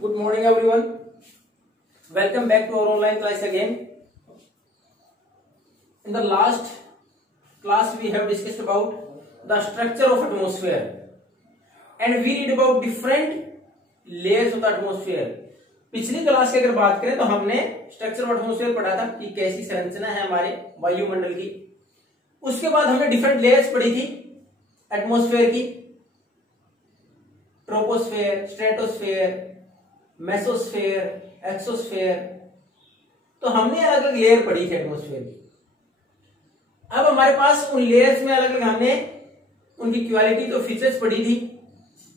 Good morning everyone. Welcome back to our online class again. In the last class we have discussed about the structure of atmosphere and we read about different layers of the atmosphere. पिछली class की अगर बात करें तो हमने structure of atmosphere पढ़ा था कि कैसी संरचना है हमारे वायुमंडल की। उसके बाद हमने डिफरेंट लेयर्स पढ़ी थी एटमॉस्फेयर की, ट्रोपोस्फेयर, स्ट्रेटोस्फेयर, मेसोस्फेयर, एक्सोस्फेयर। तो हमने अलग अलग लेयर पढ़ी थी एटमॉस्फेयर की। अब हमारे पास उन लेयर्स में अलग अलग हमने उनकी क्वालिटी और फीचर्स पढ़ी थी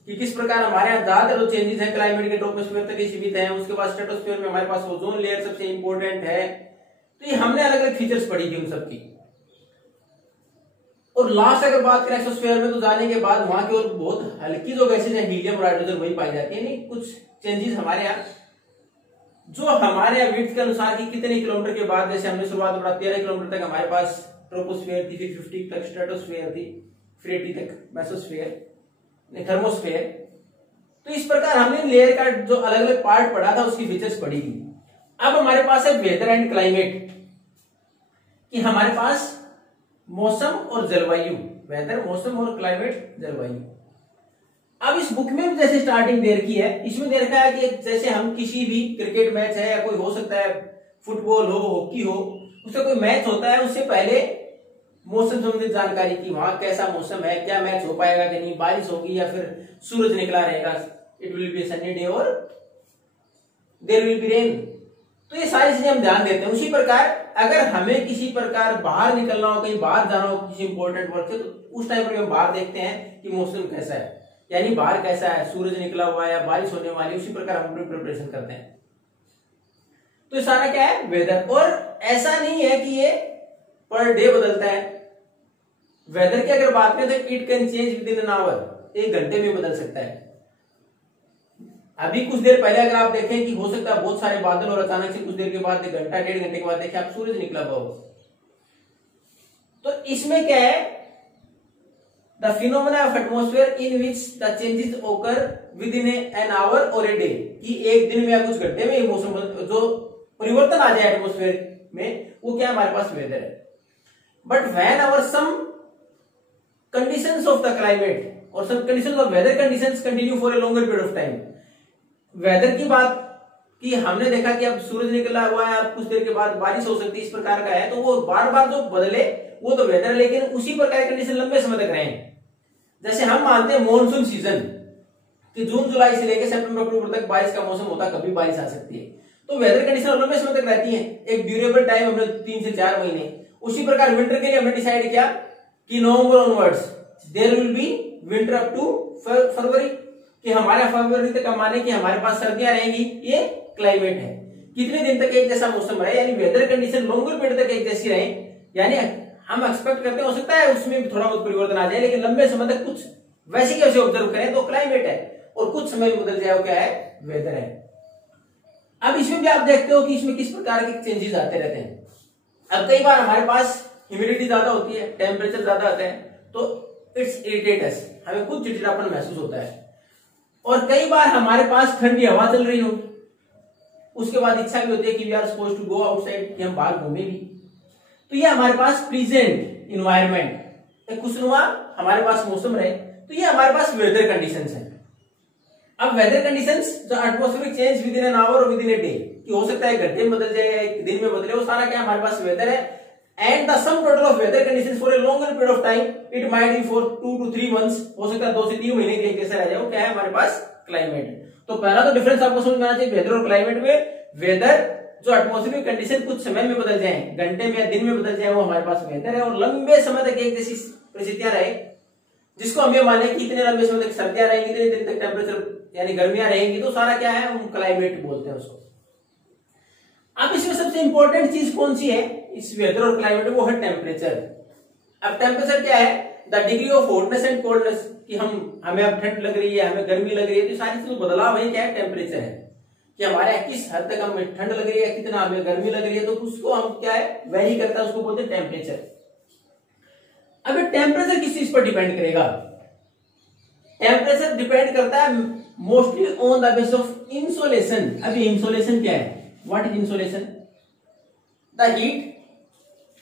कि किस प्रकार हमारे यहाँ ज्यादातर जो चेंजेस हैं क्लाइमेट के ट्रोपोस्फेयर तक ही सीमित हैं। उसके बाद स्ट्रेटोस्फेयर में हमारे पास ओजोन लेयर सबसे इंपॉर्टेंट है। तो ये हमने अलग अलग फीचर्स पढ़ी थी उन सबकी। और लास्ट अगर बात करें एक्सोस्फेयर में तो जाने के बाद वहां की और बहुत हल्की जो गैसेज है हीलियम और हाइड्रोजन वही पाई जाती है। नहीं कुछ चेंजेस हमारे यहाँ जो हमारे यहाँ विड्थ के अनुसार की कितने किलोमीटर के बाद, जैसे हमने शुरुआत में 13 किलोमीटर तक हमारे पास ट्रोपोस्फेयर थी, फिर 50 तक स्ट्रेटोस्फेयर थी, फिर 80 तक मेसोस्फेयर, थर्मोस्फेयर। तो इस प्रकार हमने लेयर का जो अलग अलग पार्ट पढ़ा था उसकी फीचर्स पढ़ी थी। अब हमारे पास है वेदर एंड क्लाइमेट, कि हमारे पास मौसम और जलवायु, वेदर मौसम और क्लाइमेट जलवायु। अब इस बुक में जैसे स्टार्टिंग दे रखी है, इसमें दे रखा है कि जैसे हम किसी भी क्रिकेट मैच है या कोई हो सकता है फुटबॉल हो, हॉकी हो, उससे कोई मैच होता है, उससे पहले मौसम संबंधित जानकारी की, वहां कैसा मौसम है, क्या मैच हो पाएगा कि नहीं, बारिश होगी या फिर सूरज निकला रहेगा, it will be sunny day और देयर विल बी रेन। तो ये सारी चीजें हम ध्यान देते हैं। उसी प्रकार अगर हमें किसी प्रकार बाहर निकलना हो, कहीं बाहर जाना हो किसी इंपॉर्टेंट वर्क से, तो उस टाइम पर हम बाहर देखते हैं कि मौसम कैसा है, यानी बाहर कैसा है, सूरज निकला हुआ है या बारिश होने वाली, उसी प्रकार हम अपनी प्रिपरेशन करते हैं। तो ये सारा क्या है, वेदर। और ऐसा नहीं है कि ये पर डे बदलता है। वेदर की अगर बात करें तो it can change with in an hour, एक घंटे में बदल सकता है। अभी कुछ देर पहले अगर आप देखें कि हो सकता है बहुत सारे बादल और अचानक से कुछ देर के बाद, एक घंटा 1.5 घंटे के बाद देखें आप सूरज निकला हुआ हो। तो इसमें क्या है, the phenomena of atmosphere in which the changes ओकर विद इन एन आवर और ए डे, कि एक दिन में या कुछ घंटे में मौसम जो परिवर्तन आ जाए एटमॉस्फेयर में, वो क्या हमारे पास वेदर है। But when our some conditions of the climate और some conditions of weather conditions continue for a longer period of time. Weather की बात कि हमने देखा कि अब सूरज निकला हुआ है, अब कुछ देर के बाद बारिश हो सकती है, इस प्रकार का है, तो वो बार बार जो बदले वो तो वेदर, लेकिन उसी प्रकार की कंडीशन लंबे समय तक रहे। जैसे हम मानते हैं मॉनसून सीजन कि जून जुलाई से लेकर सितंबर अक्टूबर तक बारिश का मौसम होता है, कभी बारिश आ सकती है। तो वेदर कंडीशन लंबे समय तक रहती है, एक ड्यूरेबल टाइम हमने 3 से 4 महीने। उसी प्रकार विंटर के लिए हमने डिसाइड किया कि November onwards there will be winter up to February, कि हमारे फरवरी तक माने कि हमारे पास सर्दियां रहेंगी। ये क्लाइमेट है, कितने दिन तक एक जैसा मौसम रहे, यानी वेदर कंडीशन लॉन्गर पीरियड तक एक जैसी रहे। यानी हम एक्सपेक्ट करते हैं हो सकता है उसमें भी थोड़ा बहुत परिवर्तन आ जाए, लेकिन लंबे समय तक कुछ वैसे की वैसे ऑब्जर्व करें तो क्लाइमेट है, और कुछ समय में बदल जाए वो क्या है, वेदर है। अब इसमें भी आप देखते हो कि इसमें किस प्रकार के चेंजेस आते रहते हैं। अब कई बार हमारे पास ह्यूमिडिटी ज्यादा होती है, टेम्परेचर ज्यादा आता है, तो इट्स इरिटेट अस, हमें खुद चिड़चिड़ापन महसूस होता है। और कई बार हमारे पास ठंडी हवा चल रही हो, उसके बाद इच्छा भी होती है कि we are supposed to go outside, कि हम बाहर घूमे भी। तो ये हमारे पास प्लीजेंट इन्वायरमेंट, एक खुशनुमा हमारे पास मौसम रहे, तो ये हमारे पास वेदर कंडीशंस है। अब वेदर कंडीशंस जो atmospheric change with in an hour और विद इन ए डे, कि हो सकता है एक घंटे में बदल जाए, एक दिन में बदले, वो सारा क्या हमारे पास वेदर है। And the sum total of weather conditions for a longer period of time, it might be for 2 to 3 months, हो सकता है 2 से 3 महीने के लिए कैसे रह जाए, वो क्या है हमारे पास, क्लाइमेट। तो पहला तो डिफरेंस आपको समझ में आना चाहिए वेदर और क्लाइमेट में। वेदर जो एटमॉस्फेरिक कंडीशन कुछ समय में बदल जाए, घंटे में या दिन में बदल जाए, वो हमारे पास वेदर है। और लंबे समय तक एक जैसी परिस्थितियां रहे, जिसको हम ये माने कि इतने लंबे समय तक सर्दियां रहेंगी, इतने दिन तक टेम्परेचर यानी गर्मियां रहेंगी, तो सारा क्या है, हम क्लाइमेट बोलते हैं उसको। अब इसमें सबसे इंपॉर्टेंट चीज कौन सी है इस वेदर और क्लाइमेट में, वो है टेम्परेचर। अब टेम्परेचर क्या है, the degree of hotness and coldness, कि हमें अब ठंड लग रही है, हमें गर्मी लग रही है, तो सारी चीजों बदलाव है क्या है, टेम्परेचर है। कि हमारे किस हद तक हमें ठंड लग रही है, कितना हमें गर्मी लग रही है, तो उसको हम क्या है, वेरी करता है, उसको बोलते हैं टेम्परेचर। अब टेम्परेचर किस चीज पर डिपेंड करेगा, टेम्परेचर डिपेंड करता है mostly on the basis of insolation. अभी इंसोलेशन क्या है? What is insolation? The heat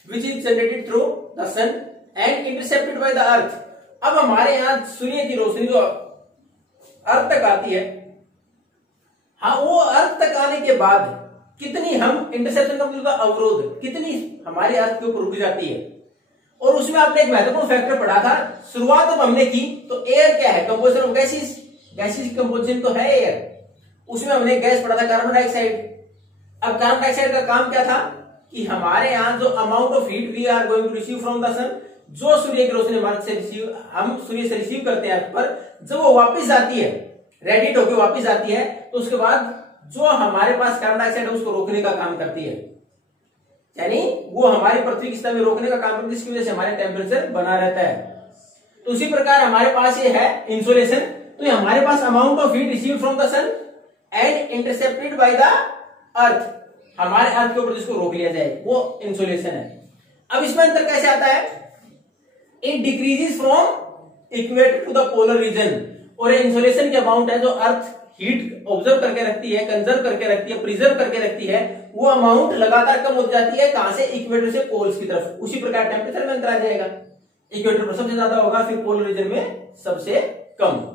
which is generated through the sun and intercepted by the earth. अब हमारे यहां सूर्य की रोशनी जो अर्थ तक आती है, हाँ, वो अर्थ तक आने के बाद कितनी हम इंटरसेप्शन का मतलब अवरोध कितनी हमारे अर्थ के ऊपर रुक जाती है। और उसमें आपने एक महत्वपूर्ण फैक्टर पढ़ा था, शुरुआत जब हमने की तो एयर क्या है? Composition of gases. गैसेस की कंपोजिशन तो है एयर। उसमें हमने गैस पढ़ा था कार्बन डाइऑक्साइड। अब कार्बन डाइऑक्साइड का काम क्या था कि हमारे यहां जो amount of heat we are going to receive from the sun, जो सूर्य की रोशनी हमारे से रिसीव हम सूर्य से रिसीव करते हैं अर्थ पर, जब वो वापस आती है, रेडिएट होकर वापस आती है, तो उसके बाद जो हमारे पास कार्बन डाइऑक्साइड है उसको रोकने का काम करती है, यानी वो हमारी पृथ्वी की सतह में रोकने का काम करती है, जिसकी वजह से हमारे टेम्परेचर बना रहता है। तो उसी प्रकार हमारे पास ये है इंसोलेशन। तो ये हमारे पास amount of heat receive from the sun and intercepted by the earth, हमारे अर्थ के ऊपर जिसको रोक लिया जाए, वो इंसोलेशन है। अब इसमें अंतर कैसे आता है? It decreases from equator to the polar region. और इंसोलेशन के अमाउंट है जो अर्थ हीट ऑब्जर्व करके रखती है, कंजर्व करके रखती है, प्रिजर्व करके रखती है, वो अमाउंट लगातार कम हो जाती है। कहां से? इक्वेटर से पोल्स की तरफ। उसी प्रकार टेम्परेचर में अंतर आ जाएगा, इक्वेटर पर सबसे ज्यादा होगा, फिर पोलर रीजन में सबसे कम।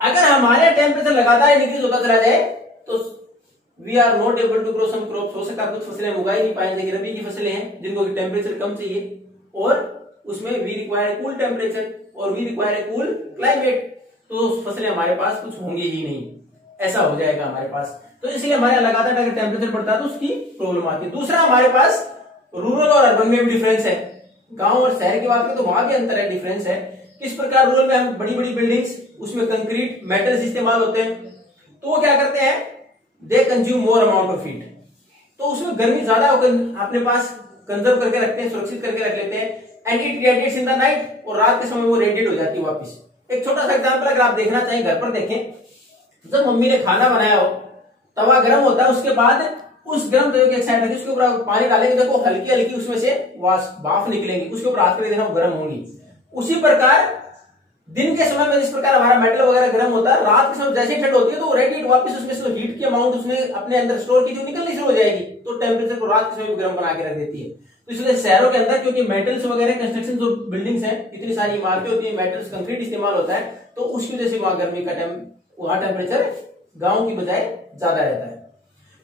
अगर हमारे टेम्परेचर लगातार इंक्रीज होता चला जाए तो we are not able to grow some crops. हो सकता है कुछ फसलें उगा ही नहीं पाएंगे, रबी की फसलें हैं जिनको टेम्परेचर कम चाहिए और उसमें we require a cool temperature और we require a cool climate, तो फसलें हमारे पास कुछ होंगी ही नहीं, ऐसा हो जाएगा हमारे पास। तो इसलिए हमारे लगातार अगर टेम्परेचर बढ़ता है तो उसकी प्रॉब्लम आती है। दूसरा, हमारे पास रूरल और अर्बन में भी डिफरेंस है। गांव और शहर की बात करें तो वहां भी अंतर है, डिफरेंस है। किस प्रकार रूरल में हम बड़ी बड़ी बिल्डिंग्स, उसमें कंक्रीट मेटल्स इस्तेमाल होते हैं, तो वो क्या करते हैं? They consume more amount of heat, तो उसमें गर्मी ज्यादा अपने पास कंजर्व करके रखते हैं, सुरक्षित करके रख लेते हैं। And it radiates in the night, और रात के समय वो रेडिएट हो जाती है वापस। एक छोटा सा एग्जांपल अगर आप देखना चाहें, घर पर देखें, जब मम्मी ने खाना बनाया हो, तवा गर्म होता है, उसके बाद उस गर्म तवे के एक साइड रखिए, उसके ऊपर पानी डालेंगे, देखो हल्की हल्की उसमें से भाप निकलेंगी, उसके ऊपर हाथ करके देखना वो गर्म होंगी। उसी प्रकार दिन के समय में जिस प्रकार हमारा मेटल वगैरह गर्म होता है, रात के समय जैसे ही ठंड होती है तो रेडिएट वापस उसमें से हीट की अमाउंट उसने अपने अंदर स्टोर की थी निकलनी शुरू हो जाएगी, तो टेम्परेचर को रात के समय भी गर्म बना के रख देती है। तो इसलिए शहरों के अंदर क्योंकि मेटल्स वगैरह कंस्ट्रक्शन जो बिल्डिंग्स हैं, इतनी सारी इमारतें होती है, मेटल्स कंक्रीट इस्तेमाल होता है, तो उसकी वजह से वहां गर्मी का वहां टेम्परेचर गांव की बजाय ज्यादा रहता है।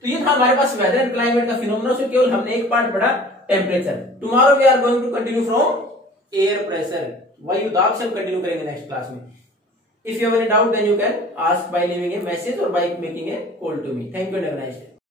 तो ये था हमारे पास वेदर एंड क्लाइमेट का फिनोमेना। उसमें केवल हमने एक पार्ट पढ़ा, temperature. Tomorrow we are going to continue from air pressure, वायु दाब से हम कंटिन्यू करेंगे नेक्स्ट क्लास में। If you have any doubt, then you can ask by leaving a message or by making a call to me. Thank you and have a nice day.